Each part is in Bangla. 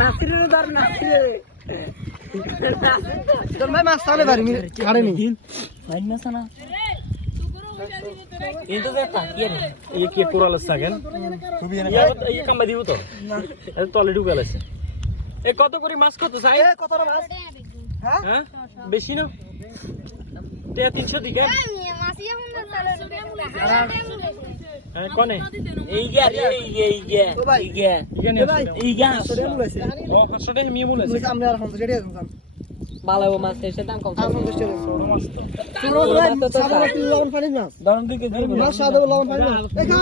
নাসিরের ধর নাসিরে তোর ভাই মাছ তাহলে বাড়ি ছাড়ে নি ভাই না সানা কিন্তু দেখা কি রে ये কি কোরালস থাকেন খুবই না এই কাম দিব তো এটা তলে ঢুকে আছে এ কত করে মাছ কত চাই এ কত মাছ হ্যাঁ হ্যাঁ বেশি না তে 300 দিকে হ্যাঁ কোনে এই গিয়া রে এই গিয়া এই গিয়া এই গিয়া সরে বলেছে ও 500 টাকা মিয়ে বলেছে মুই আমরা আর 100 টাকা দিলাম ভালো মাছ এসে দাম কম আর 50 টাকা বড় মাছ তো পুরো ভাই সাদা লবণ পানি মাছ দারুন দিকে দিন মাছ সাদা লবণ পানি মাছ এই খা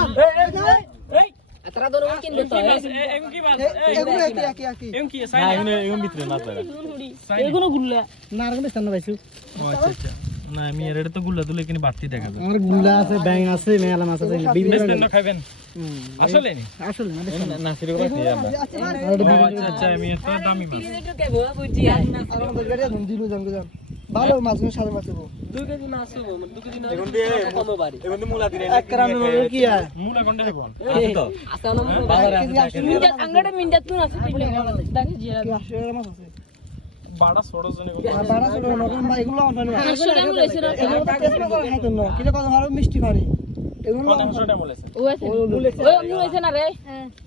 এই আতরা ধরে কিনতে তো এম কি মাছ এগুলো কি এম কি সাইন এম ভিতরে মাছ বেরা এগুলো গুল্লা নারকেল স্থান পাইছো ও আচ্ছা আচ্ছা না আমি এর তো গুল্লা তুলে কিনে বাড়তি দেখাবে আমার গুলা আছে ব্যাং আছে মেলা মাছ আছে বিভিন্ন বেস্ট খাবেন আসলে নি আসলে না নাসির করে খেয়ে আমরা আচ্ছা আচ্ছা আমি তো দামি মাছ আমাদের গাড়ি ধুম দিলু জাম জাম ভালো মাছ সাদা মাছ দেবো 2 কেজি মাছ হবে 2 কেজি না এখন দিয়ে কম বাড়ি এখন তো মুলা দিলে এক গ্রাম কি আর মুলা কোনটা দেব তো আচ্ছা না বাজারে আছে মিনিট আঙ্গাড়ে মিনিট তুই আছে দেখি জিয়া কি আসলে মাছ আছে বাড়া ছোট জনে বাড়া ছোট নরম ভাই এগুলো আমার পানি 500 টাকা বলেছে না এগুলো তো টেস্ট করে খাইতো না কিন্তু কত ভালো মিষ্টি পানি এগুলো 500 টাকা বলেছে ও আছে ওই আমি হইছে না রে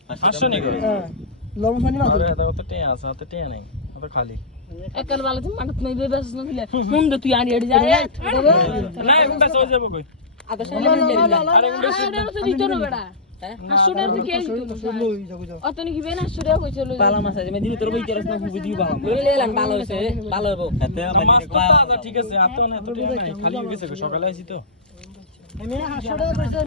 500 নি করে হ্যাঁ লবণ পানি মাছ আরে এটা তো টিয়া আছে তো টিয়া নাই তো খালি একবার ভালো তুমি মানত নাই বেবাস না দিলে মুন্ড তুই আনি এড়ি যা না এখন বেশ হয়ে যাবে কই আদা সামনে আরে এখন বেশ তো দিত না বেটা 500 টাকা তুই কে দিত অতনি কি বেনা 500 টাকা কইছিল বালা মাছ আছে দিদি তোর বই তেরস না খুবই দিও বালা লইলে এলাম ভালো হইছে ভালো হইব মাছ তো তাজা ঠিক আছে এত না এত টিয়া নাই খালি হয়ে গেছে সকালে আইছি তো আমি 800 টাকা